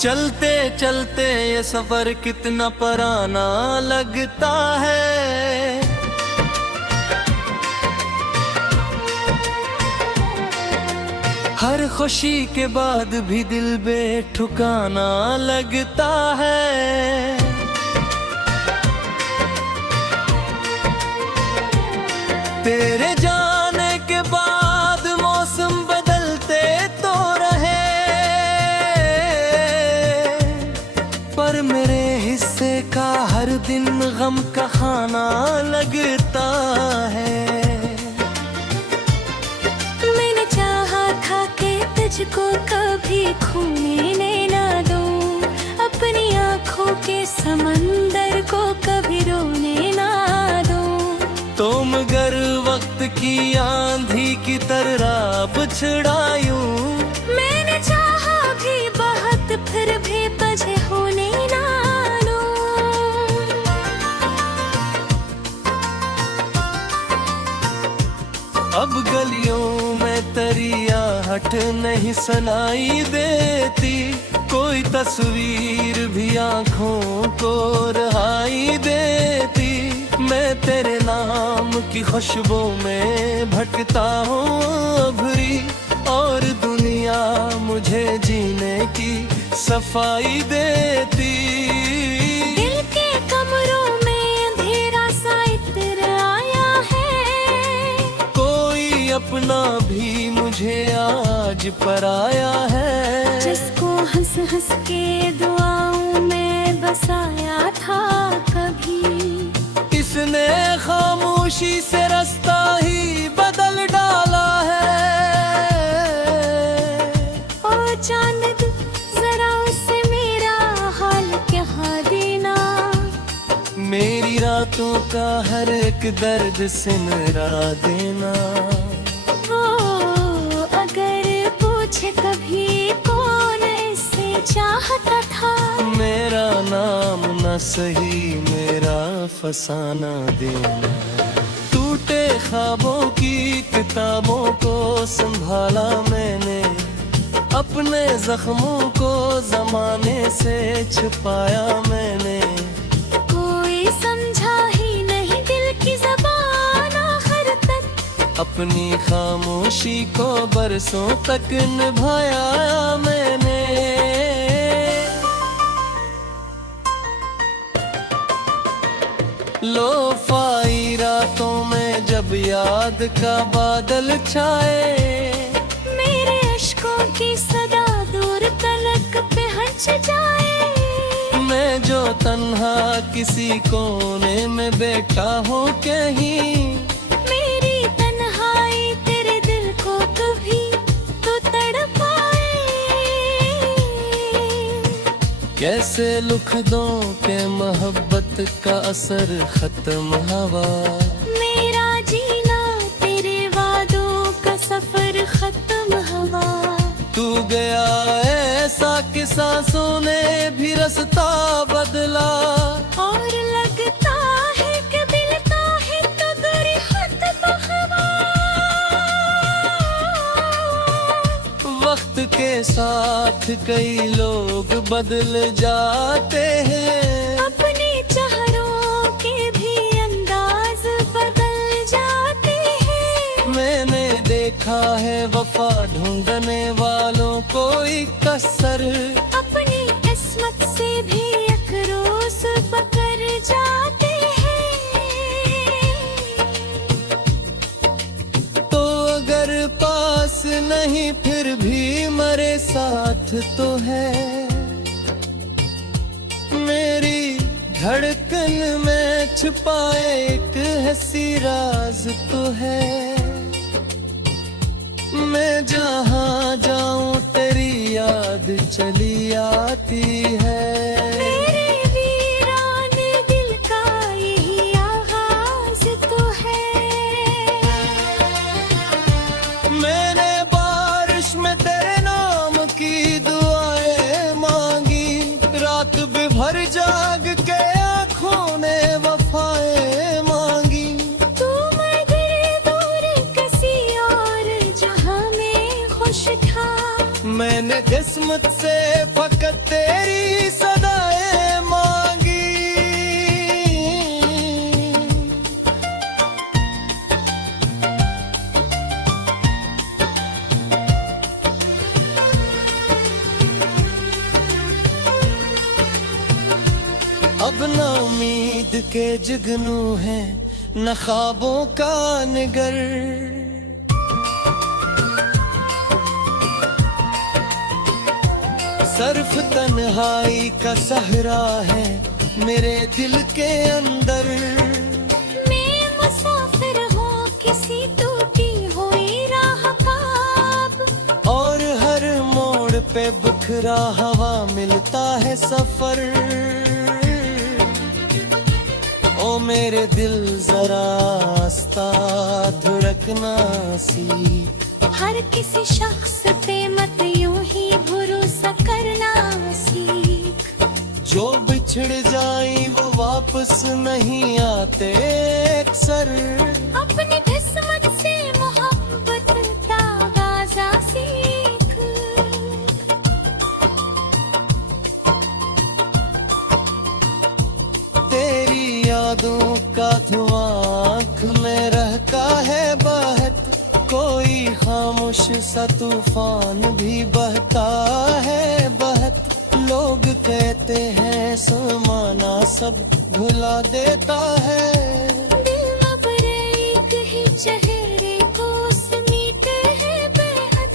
चलते चलते ये सफर कितना पुराना लगता है। हर खुशी के बाद भी दिल बेठिकाना लगता है। तेरे जाने के बाद मौसम बदलते तो रहे, पर मेरे हिस्से का हर दिन गम का खाना लगता है। मैंने चाहा था कि तुझको कभी खोने ना दूं, अपनी आँखों के समंदर को कभी रोने ना दूं। तो मगर वक्त की आंधी की तरह बिछड़ायूं। मैंने चाहा भी बहुत, फिर भी तुझे होने ना दूं। अब गलियों में तेरी आहट नहीं सुनाई देती, कोई तस्वीर भी आँखों को रहाई देती। मैं तेरे नाम की खुशबू में भटकता हूँ अभरी, और दुनिया मुझे जीने की सफाई देती। दिल के कमरों में अंधेरा सा इतर आया है, कोई अपना भी मुझे आज पराया है। जिसको हंस हंस के दुआओं में बसाया था कभी, इसने खामोशी से रास्ता ही बदल डाला है। ओ चांद जरा उससे मेरा हाल कह देना, मेरी रातों का हर एक दर्द सिमरा देना। ओ अगर पूछे कभी कौन इससे चाहता था, मेरा नाम न सही मेरा फसाना देना। टूटे ख्वाबों की किताबों को संभाला मैंने, अपने जख्मों को जमाने से छुपाया मैंने। कोई समझा ही नहीं दिल की ज़बान आखिर तक, अपनी खामोशी को बरसों तक निभाया मैंने। लोफाई रातों में जब याद का बादल छाए, मेरे अश्कों की सदा दूर तलक पहुंच जाए। मैं जो तन्हा किसी कोने में बैठा हूँ कहीं, मेरी तन्हाई तेरे दिल को कभी तो तड़पाए। कैसे लिख दूं के मोहब्बत का असर खत्म हवा। मेरा जीना तेरे वादों का सफर खत्म हुआ। तू गया ऐसा कि सांसों ने भी रास्ता बदला, और लगता है कि दिल का है तो गरी खत्म हुआ। वक्त के साथ कई लोग बदल जाते हैं, अपने चेहरों के भी अंदाज बदल जाते हैं। मैंने देखा है वफा ढूंढने वालों को एक कसर, अपनी किस्मत से भी एक रोज पकड़ जाते हैं। तो अगर पास नहीं फिर भी मरे साथ तो है। मेरी धड़कन में छुपाए एक हंसी राज तो है। मैं जहाँ जाऊँ तेरी याद चली आती है। मेरे वीरान दिल का यही आगाज तो है। मैंने बारिश में तेरे नाम की दुआएं मांगी, रात भी भर जाग के आँखों ने वफाएं मांगी। तू मगर दूर किसी और जहां में खुश था। मैंने किस्मत से फकत तेरी सदाएं मांगी। अब न उम्मीद के जुगनू है न ख्वाबों का निगर, सर्फ तन्हाई का सहरा है मेरे दिल के अंदर। मैं मुसाफिर हूँ किसी टूटी हुई राह का, और हर मोड़ पे बिखरा हवा मिलता है सफर। ओ मेरे दिल जरा आस्ता धुरकना सीख, हर किसी शख्स पे मत यूं ही भरोसा करना सीख। जो बिछड़ जाए वो वापस नहीं आते अक्सर। अपनी किस्मत से मोहब्बत का गाजा सीख। तेरी यादों का धुआं आँख में रहता है बहत, कोई खामोश सा तूफान भी बहता है बहत। लोग कहते हैं समाना सब भुला देता है, दिल अब एक ही चेहरे को समीटे हैं बेहद।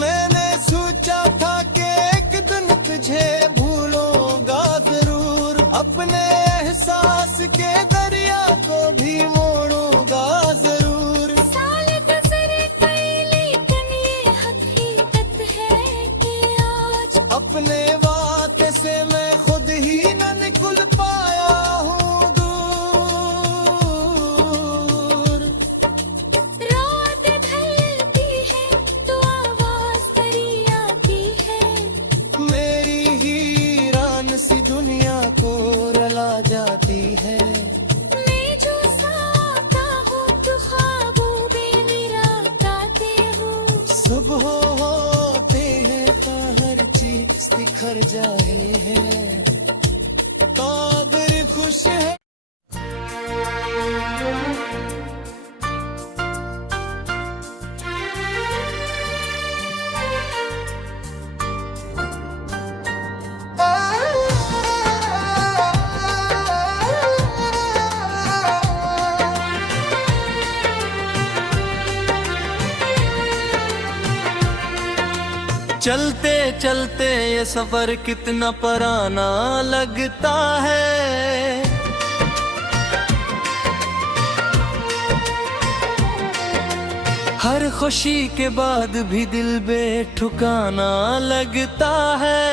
मैंने सोचा था कि एक दिन तुझे भूलूंगा जरूर, अपने एहसास के दरिया को भी मोड़ूंगा जरूर। साल गुज़रे कई लेकिन ये हकीकत है कि आज अपने वादे से मैं खुद ही न निकल पाया हूँ दूर। रात ढलती है तो आवाज दरिया की है, मेरी हीरान सी दुनिया को रुला जाती है। मैं जो साता हूँ तो ख्वाबों में मेरा गाते हूँ। सुबह होते हैं तो हर चीज बिखर जाए है, काबिर खुश है। चलते चलते ये सफर कितना पुराना लगता है, हर खुशी के बाद भी दिल बेठिकाना लगता है।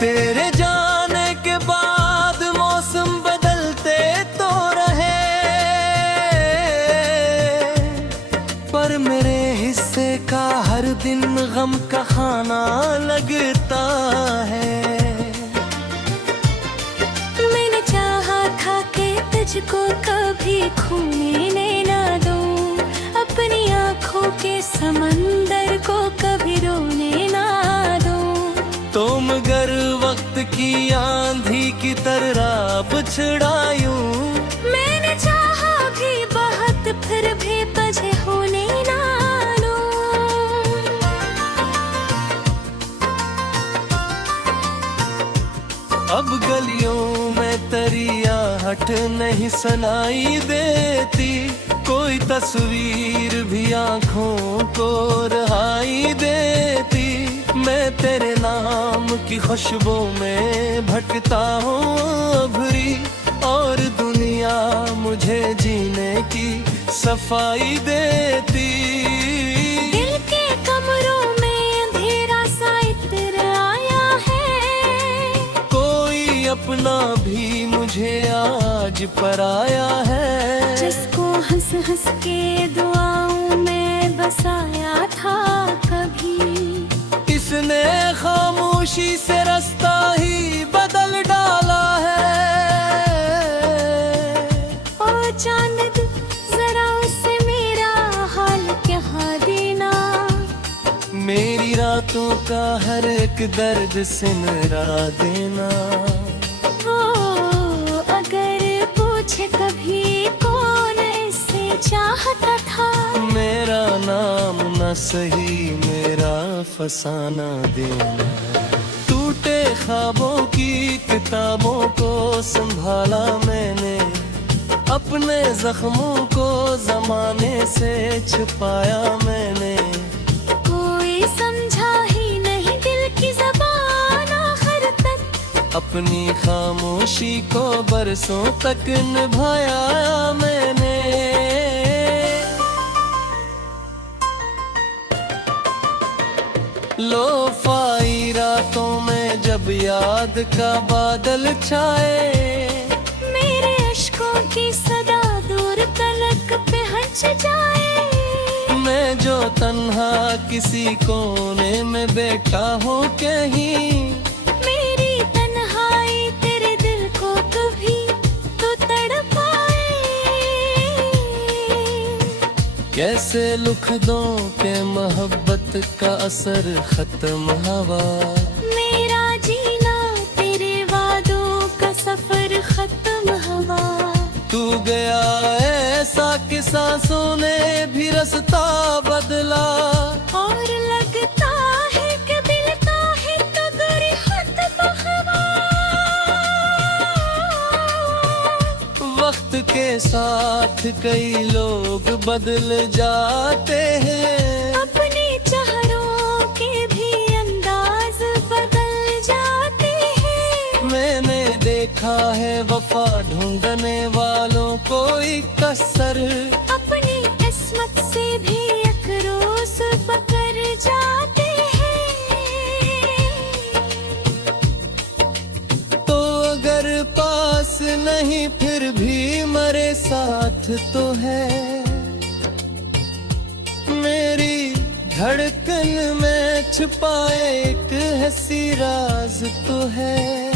तेरे जाने के बाद मौसम बदलते तो रहे, पर मेरे हिस्से का हर दिन गम का खाना लगता है। मैंने चाहा था कि तुझको कभी खोने ना दूं, अपनी आँखों के समंदर को कभी रोने ना दूं। तो मगर वक्त की आंधी की तरह बिछड़ायूं, मैंने चाहा भी बहुत फिर भी तुझे होने ना दूं। अब गलियों में तेरी आहट नहीं सुनाई देती, कोई तस्वीर भी आंखों को रहाई देती। मैं तेरे नाम की खुशबू में भटकता हूँ अभरी, और दुनिया मुझे जीने की सफाई देती। दिल के कमरों में अंधेरा सा इत्र आया है, कोई अपना भी मुझे आज पराया है। जिसको हंस हंस के दुआओं में बसाया था कभी, इसने खामोशी से रास्ता ही बदल डाला है। ओ चांद बातों का हर एक दर्द सिमरा देना। ओ, अगर पूछे कभी कौन इसे चाहता था, मेरा नाम न सही मेरा फसाना देना। टूटे ख्वाबों की किताबों को संभाला मैंने, अपने जख्मों को जमाने से छुपाया मैंने। कोई समझा ही नहीं दिल की ज़बान आखिर तक, अपनी खामोशी को बरसों तक निभाया मैंने। लोफाई रातों में जब याद का बादल छाए, मेरे अश्कों की सदा दूर तलक पे हंस जाए। मैं जो तन्हा किसी कोने में बैठा हूँ कहीं, मेरी तन्हाई तेरे दिल को कभी तो तड़पाए। कैसे लिख दूं के मोहब्बत का असर खत्म हवा। मेरा जीना तेरे वादों का सफर खत्म हवा। तू गया ऐसा कि सांसों ने भी रास्ता बदला। और लगता है कि दिल का है तो गरी खत्म हवा। वक्त के साथ कई लोग बदल जाते हैं, अपने चेहरों के भी अंदाज बदल जाते हैं। मैंने देखा है वफा ढूंढने वालों को एक कसर, अपनी किस्मत से भी एक रोज पकड़ जाते हैं। तो अगर पास नहीं फिर भी मरे साथ तो है। मेरी धड़कन में छुपाए एक हंसी राज तो है।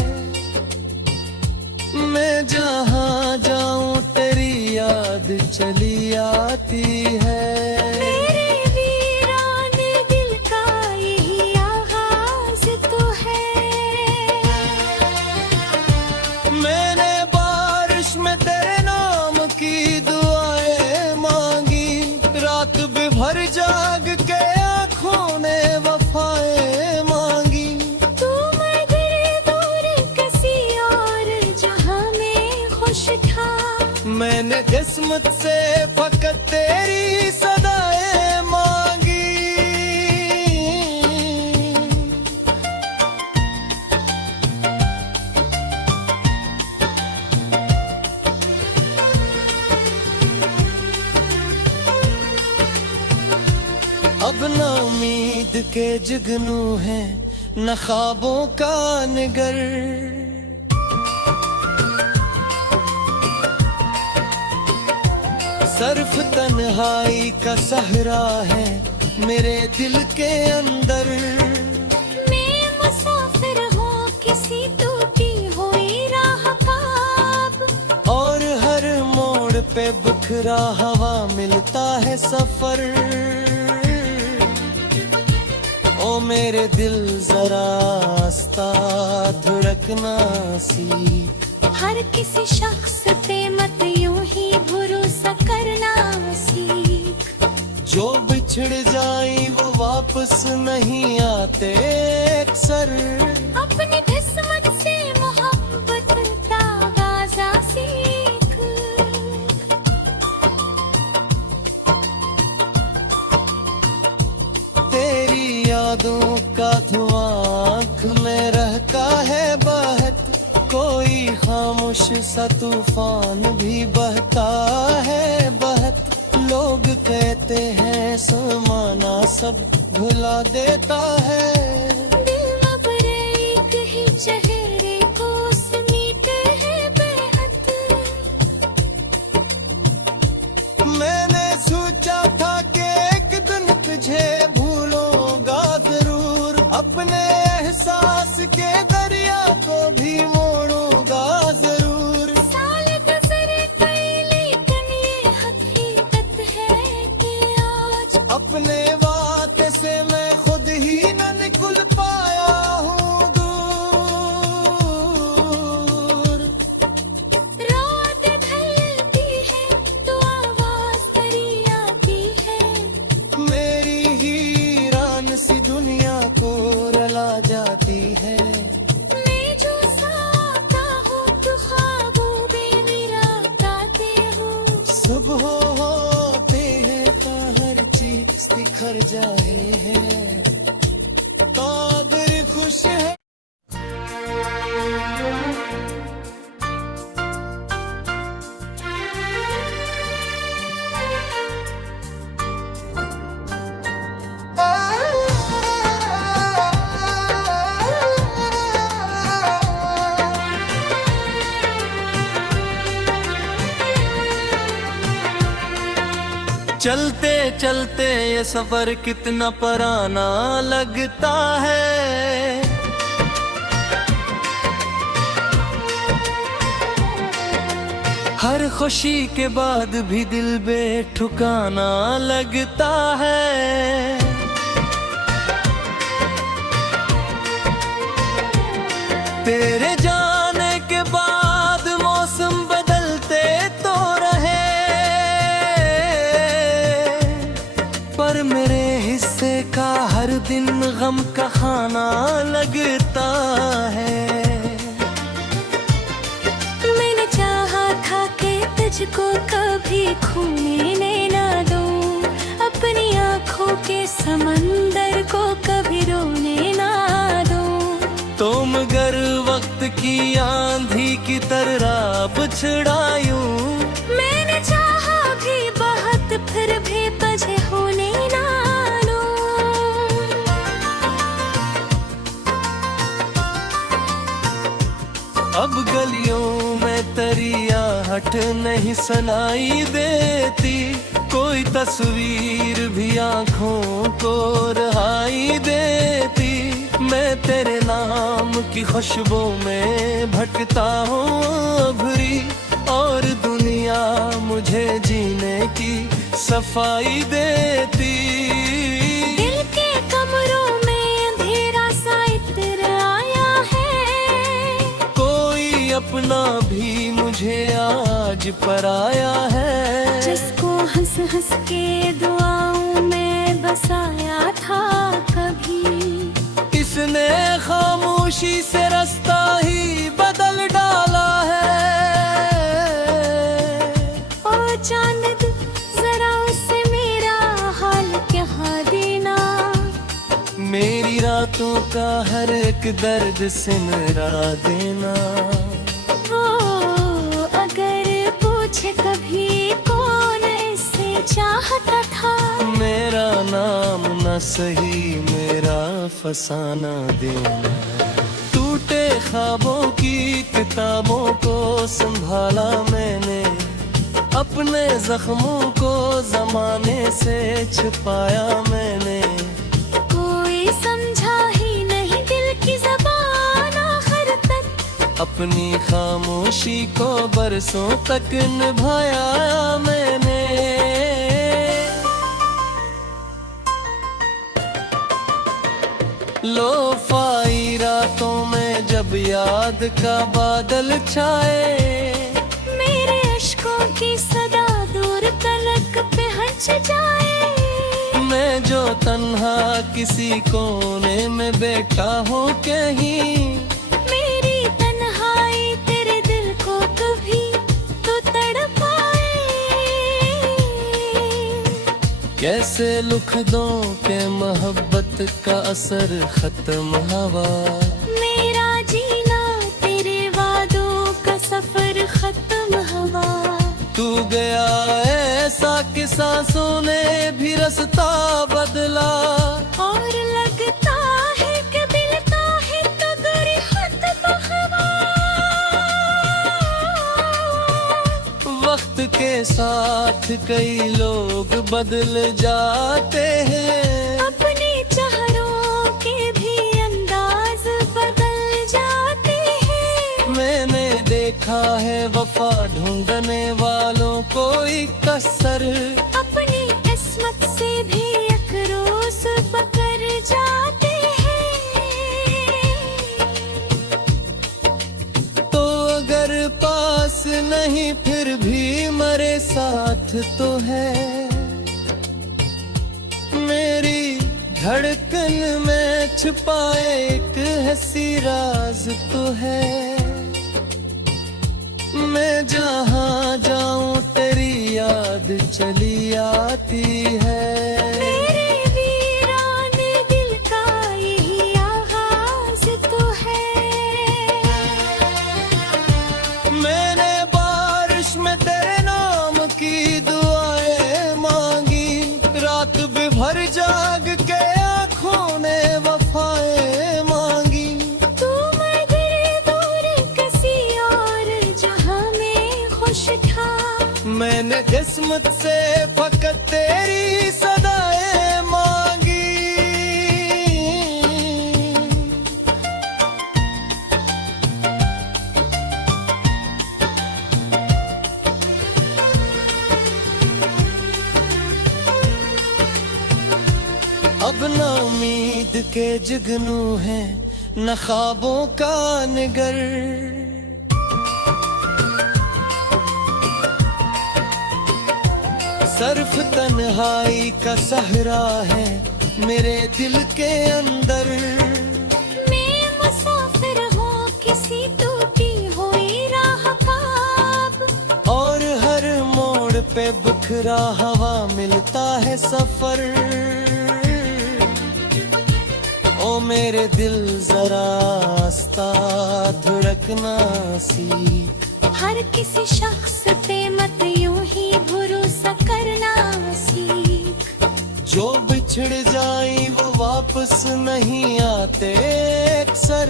मैं जहाँ जाऊं तेरी याद चली आती है। मेरे वीरान दिल का यही आगाज तो है। मैंने बारिश में तेरे नाम की दुआएं मांगी, रात भी भर जाग के आँखों ने वफाएं मांगी। तू मगर दूर किसी और जहां में खुश था। मैंने किस्मत से फकत तेरी सदाएं मांगी। अब न उम्मीद के जुगनू है न ख्वाबों का निगर। सर्फ तन्हाई का सहरा है मेरे दिल के अंदर। मैं मुसाफिर हूँ किसी टूटी हुई राह का अब। और हर मोड़ पे बिखरा हवा मिलता है सफर। ओ मेरे दिल जरा आस्ता धुड़कना सीख। हर किसी शख्स पे मत यूं ही भरोसा करना सीख। जो बिछड़ जाए वो वापस नहीं आते अक्सर। अपनी किस्मत से मोहब्बत का गाजा सीख। तेरी यादों का धुआं आँख में रहता है बहत। कोई खामोश सा तूफान भी बहता है बहत। लोग कहते हैं समाना सब भुला देता है। दिल अब एक ही चेहरे को समीटे है बेहद। मैंने सोचा था कि एक दिन तुझे भूलूंगा जरूर। अपने एहसास के दरिया को भी मोड़ूंगा जरूर। साल गुजरे कई लेकिन ये हकीकत है कि आज अपने वादे से मैं खुद ही न निकल रही है। मैं जो साता हूँ तो ख्वाबों में मेरा गाते हो। सुबह होते हैं तो हर चीज बिखर जाए है। काबिर खुश है। चलते चलते ये सफर कितना पुराना लगता है। हर खुशी के बाद भी दिल बेठिकाना लगता है। तेरे जाने के बाद मौसम बदलते तो रहे, पर मेरे हिस्से का हर दिन गम का खाना लगता है। मैंने चाहा था कि तुझको कभी खोने ना दूं, अपनी आँखों के समंदर को कभी रोने ना दूं। तो मगर वक्त की आंधी की तरह बिछड़ायूं। मैंने चाहा भी बहुत फिर भी तुझे होने ना दूं। अब गलियों में तेरी आहट नहीं सुनाई देती, कोई तस्वीर भी आंखों को रहाई देती। मैं तेरे नाम की खुशबू में भटकता हूँ अभरी, और दुनिया मुझे जीने की सफाई देती। दिल के कमरों में अंधेरा सा इतर आया है। कोई अपना भी मुझे आज पराया है। जिसको हंस हंस के दुआओं में बसाया था कभी, इसने खामोशी से रास्ता ही बदल डाला है। ओ चांद जरा उससे मेरा हाल कह देना। मेरी रातों का हर एक दर्द सिमरा देना। ओ अगर पूछे कभी कौन इससे चाहता था, मेरा नाम न सही मेरा फसाना देना। टूटे ख्वाबों की किताबों को संभाला मैंने, अपने जख्मों को जमाने से छुपाया मैंने। कोई समझा ही नहीं दिल की ज़बान आखिर तक, अपनी खामोशी को बरसों तक निभाया मैंने। लोफाई रातों में जब याद का बादल छाए, मेरे अश्कों की सदा दूर तलक पहुंच जाए। मैं जो तन्हा किसी कोने में बैठा हूँ कहीं, मेरी तन्हाई तेरे दिल को कभी तो तड़पाए। कैसे लिख दूं के मोहब्बत का असर खत्म हवा। मेरा जीना तेरे वादों का सफर खत्म हुआ। तू गया ऐसा कि सांसों ने भी रास्ता बदला, और लगता है कि दिल का है कदर खत्म हुआ। वक्त के साथ कई लोग बदल जाते हैं, अपने चेहरों के भी अंदाज बदल जाते हैं। मैंने देखा है वफा ढूंढने वालों को एक कसर, अपनी किस्मत से भी एक रोज पकड़ जाते हैं। तो अगर पास नहीं फिर भी मरे साथ तो है। मेरी धड़कन में छुपाए एक हंसी राज तो है। मैं जहाँ जाऊं तेरी याद चली आती है। मेरे वीराने दिल का यही आगाज तो है। मैंने बारिश में तेरे नाम की दुआएं मांगी, रात भी भर जाग के आँखों ने वफाएं मांगी। तू मगर दूर किसी और जहां में खुश था। मैंने किस्मत से फकत तेरी सदाएं मांगी। अब न उम्मीद के जुगनू है, न ख्वाबों का निगर। सर्फ तन्हाई का सहरा है मेरे दिल के अंदर। मैं मुसाफिर हूँ किसी टूटी हुई राह का अब। और हर मोड़ पे बिखरा हवा मिलता है सफर। ओ मेरे दिल जरा आस्ता धड़कना सीख। हर किसी शख्स पे मत यूं ही भरोसा करना सीख। जो बिछड़ जाए वो वापस नहीं आते अक्सर।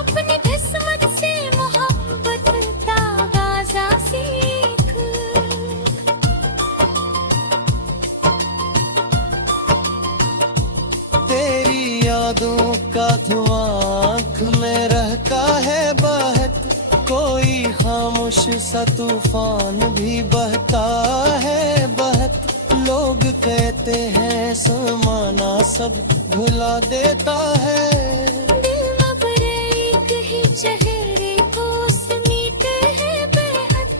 अपनी किस्मत से मोहब्बत का गाजा सीख। तेरी यादों का धुआं आँख में रहता है बहत। कोई खामोश सा तूफान भी बहता है बहत। लोग कहते हैं समाना सब भुला देता है। दिल मगर एक ही चेहरे को समीटे है बेहद।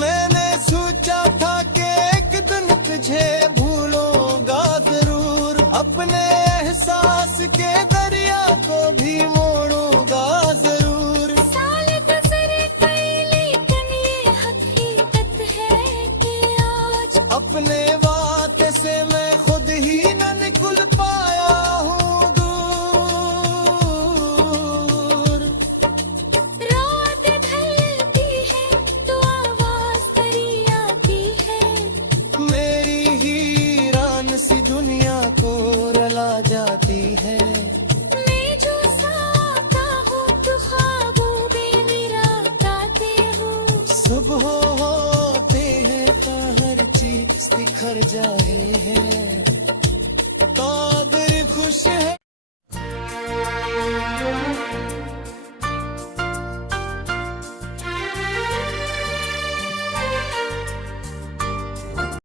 मैंने सोचा था कि एक दिन तुझे भूलूंगा जरूर। अपने एहसास के दरिया को भी मोड़ूंगा जरूर। साल गुजरे कई लेकिन ये हकीकत है कि आज अपने वादे से मैं खुद ही न निकल पाया हूँ दूर। रात ढलती है तो आवाज तेरी आती है। मेरी हीरान सी दुनिया को रुला जाती है।